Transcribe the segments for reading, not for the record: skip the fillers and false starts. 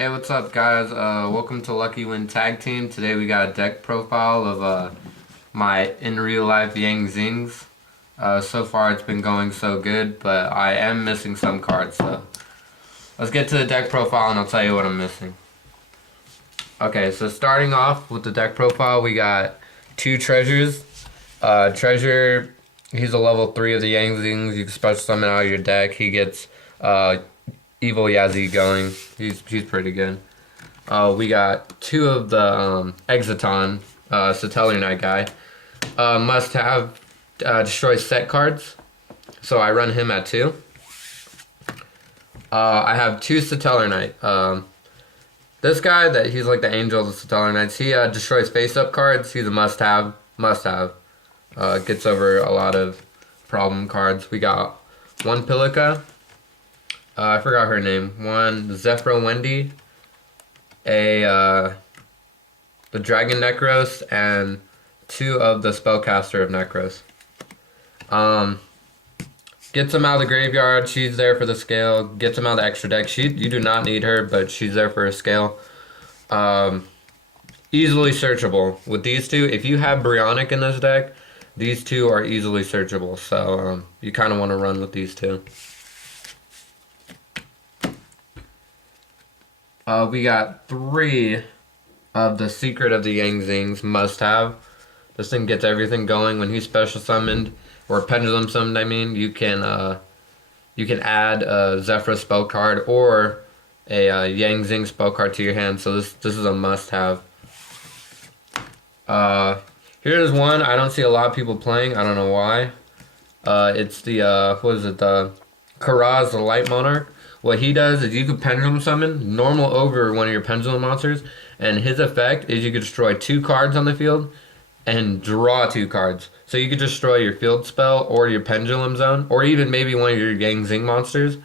Hey, what's up, guys? Welcome to Lucky Win Tag Team. Today we got a deck profile of my in real life YangZings. So far it's been going so good, but I am missing some cards, so let's get to the deck profile and I'll tell you what I'm missing. Okay, so starting off with the deck profile, we got two treasures. Treasure, he's a level 3 of the YangZings. You can special summon out of your deck. He gets Evil Yazzie going. He's pretty good. We got two of the Exaton Satellar Knight guy. Must have destroy set cards. So I run him at 2. I have 2 Satellar Knight. This guy that he's like the angel of the Satellar Knights. He destroys face up cards. He's a must have. Gets over a lot of problem cards. We got one Pilica. I forgot her name. One Zefra Wendy, the Dragon Necros, and 2 of the Spellcaster of Necros. Gets them out of the graveyard. She's there for the scale. Gets them out of the extra deck. You do not need her, but she's there for a scale. Easily searchable with these 2. If you have Brionic in this deck, these 2 are easily searchable. So you kind of want to run with these 2. We got 3 of the Secret of the YangZings must have. This thing gets everything going. When he's special summoned or pendulum summoned, I mean, you can add a Zefra spell card or a YangZing spell card to your hand. So this is a must have. Here's one I don't see a lot of people playing. I don't know why. It's the what is it? The Karaz, the Light Monarch. What he does is you can pendulum summon normal over one of your pendulum monsters, and his effect is you can destroy 2 cards on the field and draw 2 cards. So you could destroy your field spell or your pendulum zone, or even maybe one of your YangZing monsters,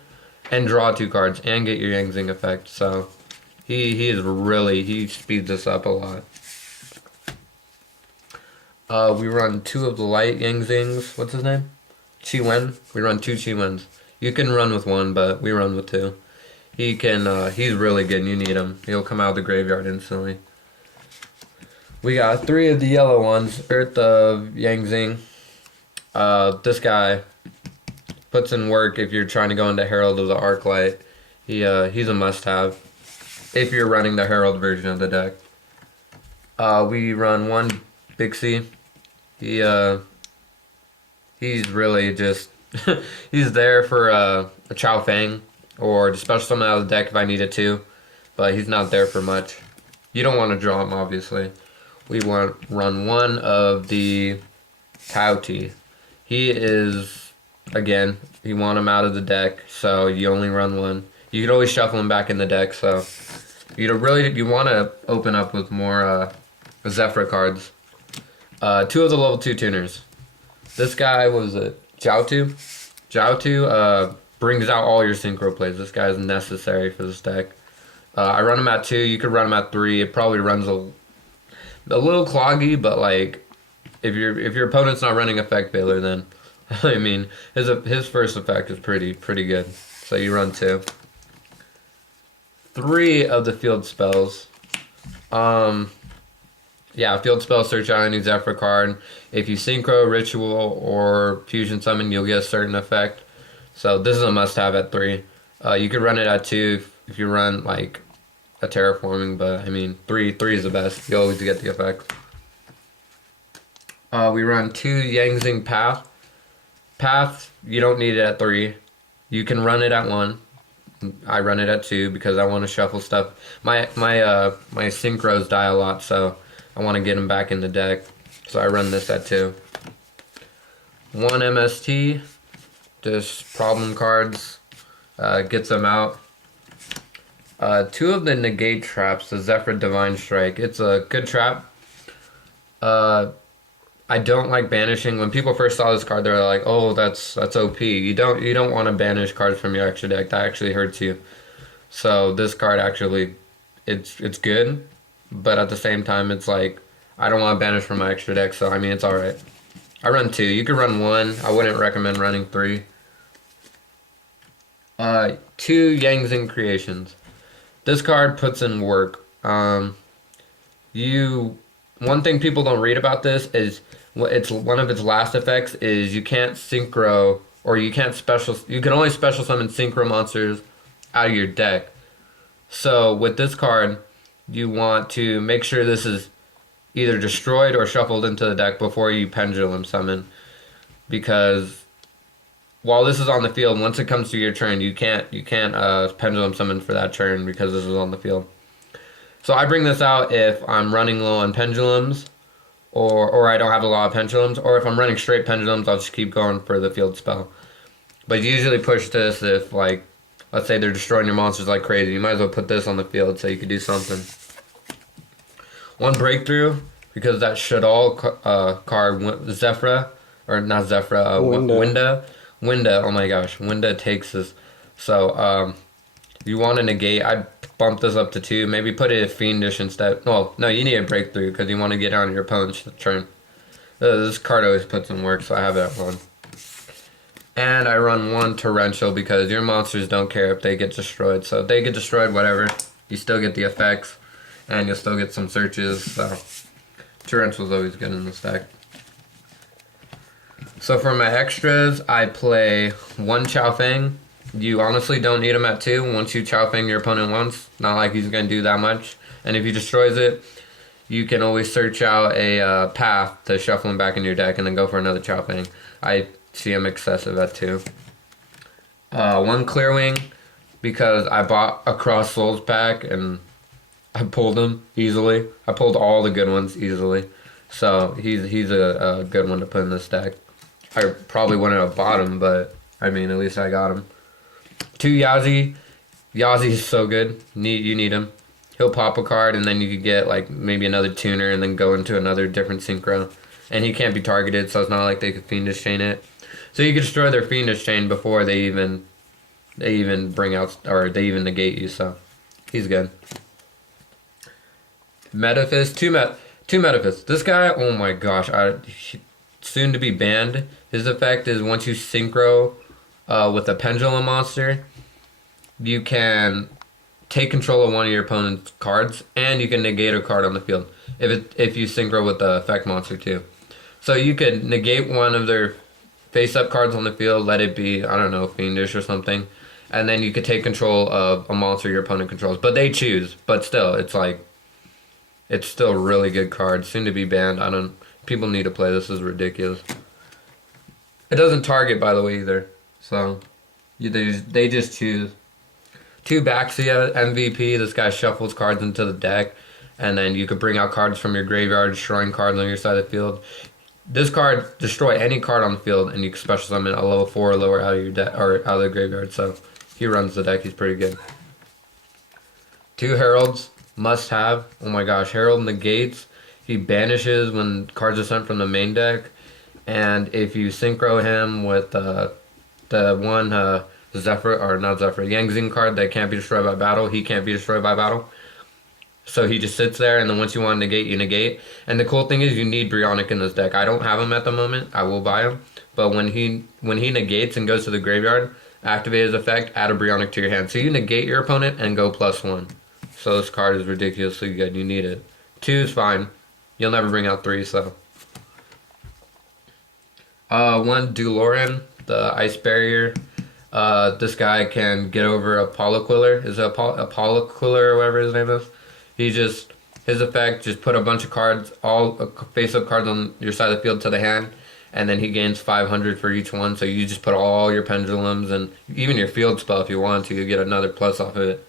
and draw 2 cards and get your YangZing effect. So he speeds this up a lot. We run 2 of the light YangZings. What's his name? Chi-Wen. We run 2 Chi-Wens. You can run with 1, but we run with 2. He's really good and you need him. He'll come out of the graveyard instantly. We got 3 of the yellow ones. Earth of YangZing. This guy puts in work if you're trying to go into Herald of the Arclight. He's a must-have if you're running the Herald version of the deck. We run 1 Bixie. He's really just... he's there for a Chao Fang or to special summon out of the deck if I needed to, but he's not there for much. You don't want to draw him, obviously. We want run 1 of the Tagteam. He is, again, you want him out of the deck, so you only run 1. You can always shuffle him back in the deck, so you want to open up with more Zefra cards. 2 of the level 2 tuners. This guy was a Jiaotu. Jiaotu brings out all your synchro plays. This guy is necessary for this deck. I run him at 2. You could run him at 3. It probably runs a little cloggy, but like if your opponent's not running Effect Veiler, then I mean his first effect is pretty good. So you run 2. 3 of the field spells. Yeah, field spell, search out any Zefra card. If you synchro, ritual, or fusion summon, you'll get a certain effect. So this is a must-have at 3. You could run it at 2 if you run like a terraforming, but I mean 3 is the best. You always get the effect. We run 2 YangZing Path. Path, you don't need it at 3. You can run it at 1. I run it at 2 because I want to shuffle stuff. My synchros die a lot, so I want to get him back in the deck, so I run this at 2. 1 MST, just problem cards, gets them out. 2 of the negate traps, the Zefra Divine Strike. It's a good trap. I don't like banishing. When people first saw this card, they're like, "Oh, that's OP." You don't want to banish cards from your extra deck. That actually hurts you. So this card actually, it's good. But at the same time, it's like, I don't want to banish from my extra deck, so I mean, it's alright. I run 2. You could run 1. I wouldn't recommend running 3. 2 YangZing creations. This card puts in work. You One thing people don't read about this is it's one of its last effects is you can't synchro or you can only special summon synchro monsters out of your deck. So with this card, you want to make sure this is either destroyed or shuffled into the deck before you pendulum summon, because while this is on the field, once it comes to your turn, you can't pendulum summon for that turn because this is on the field. So I bring this out if I'm running low on pendulums, or I don't have a lot of pendulums, or if I'm running straight pendulums, I'll just keep going for the field spell. But you usually push this if, like, let's say they're destroying your monsters like crazy. You might as well put this on the field so you could do something. One breakthrough, because that should all card Zefra, or not Zefra, Winda. Oh my gosh, Winda takes this. So you want to negate. I'd bump this up to 2. Maybe put it at Fiendish instead. Well, no, you need a breakthrough because you want to get on your opponent's turn. This card always puts in work, so I have it at 1. And I run 1 Torrential because your monsters don't care if they get destroyed. So if they get destroyed, whatever, you still get the effects, and you'll still get some searches. So Torrential's always good in this deck. So for my extras, I play 1 Chow Fang. You honestly don't need him at 2 once you Chow Fang your opponent once. Not like he's going to do that much. And if he destroys it, you can always search out a path to shuffle him back in your deck and then go for another Chow Fang. I see him excessive at 2. 1 Clearwing, because I bought a Cross Souls pack and I pulled him easily. I pulled all the good ones easily. So he's a good one to put in this deck. I probably wouldn't have bought him, but I mean, at least I got him. 2 Yazi. Yazi's so good. You need him. He'll pop a card, and then you could get like maybe another tuner, and then go into another different synchro. And he can't be targeted, so it's not like they could Fiendish Chain it. So you could destroy their Fiendish Chain before they even bring out, or they even negate you. So he's good. Metaphys, two Metaphys. This guy, oh my gosh, soon to be banned. His effect is once you synchro with a pendulum monster, you can take control of one of your opponent's cards, and you can negate a card on the field if you synchro with the effect monster too. So you could negate one of their face-up cards on the field, let it be, I don't know, Fiendish or something, and then you could take control of a monster your opponent controls. But they choose, but still, it's still a really good card. Soon to be banned. People need to play this. Is ridiculous. It doesn't target, by the way, either. So they just choose. 2 Baxia MVP. This guy shuffles cards into the deck, and then you could bring out cards from your graveyard, destroying cards on your side of the field. This card, destroy any card on the field, and you can special summon a level 4 or lower out of your deck or out of the graveyard. So he runs the deck. He's pretty good. 2 Heralds, must have. Oh my gosh, Herald negates. He banishes when cards are sent from the main deck, and if you synchro him with the one Zefra, or not Zefra, YangZing card that can't be destroyed by battle, he can't be destroyed by battle. So he just sits there, and then once you want to negate, you negate. And the cool thing is you need Brionic in this deck. I don't have him at the moment. I will buy him. But when he negates and goes to the graveyard, activate his effect, add a Brionic to your hand. So you negate your opponent and go +1. So this card is ridiculously good. You need it. 2 is fine. You'll never bring out 3, so. 1 Duloran, the Ice Barrier. This guy can get over a Polyquiller. Is it a Polyquiller or whatever his name is? His effect, just put a bunch of cards, all face-up cards on your side of the field to the hand, and then he gains 500 for each one. So you just put all your pendulums and even your field spell if you want to. You get another plus off of it.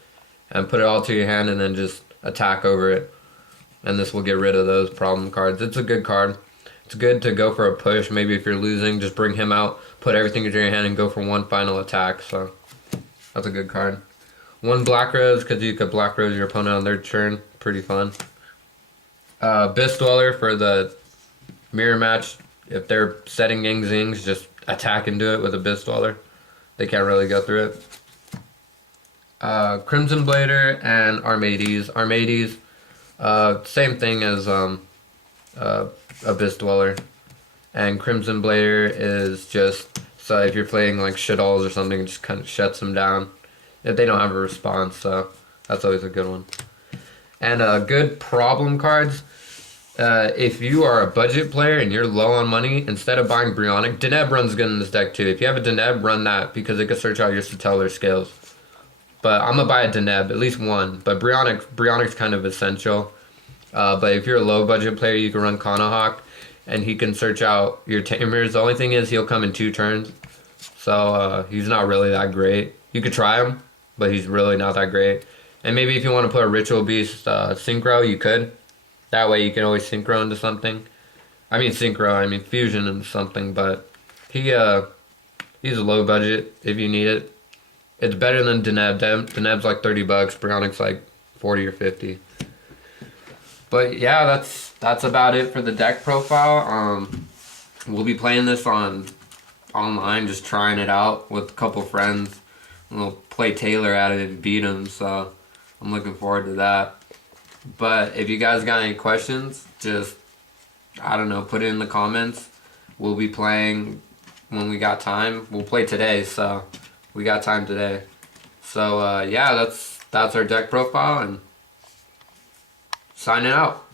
And put it all to your hand and then just attack over it. And this will get rid of those problem cards. It's a good card. It's good to go for a push. Maybe if you're losing, just bring him out, put everything into your hand, and go for one final attack. So that's a good card. 1 Black Rose, because you could Black Rose your opponent on their turn. Pretty fun. Abyss Dweller for the mirror match. If they're setting YangZings, just attack and do it with Abyss Dweller. They can't really go through it. Crimson Blader and Armades. Armades, same thing as Abyss Dweller. And Crimson Blader is just, so if you're playing like Shaddolls or something, it just kind of shuts them down if they don't have a response. So That's always a good one. And good problem cards. If you are a budget player and you're low on money, instead of buying Brionic, Deneb runs good in this deck too. If you have a Deneb, run that because it can search out your Satellar scales. But I'm gonna buy a Deneb, at least one. But Brionic's kind of essential. But if you're a low budget player, you can run Kanahawk, and he can search out your Tamers. The only thing is he'll come in 2 turns, so he's not really that great. You could try him, but he's really not that great. And maybe if you want to put a Ritual Beast Synchro, you could. That way you can always Synchro into something. I mean Fusion into something, but he's a low budget if you need it. It's better than Deneb. Deneb's like $30, Brionic's like 40 or 50. But yeah, that's about it for the deck profile. We'll be playing this online, just trying it out with a couple friends. We'll play Taylor at it and beat him, so I'm looking forward to that. But if you guys got any questions, just, I don't know, put it in the comments. We'll be playing when we got time. We'll play today, so we got time today. So yeah, that's our deck profile, and signing out.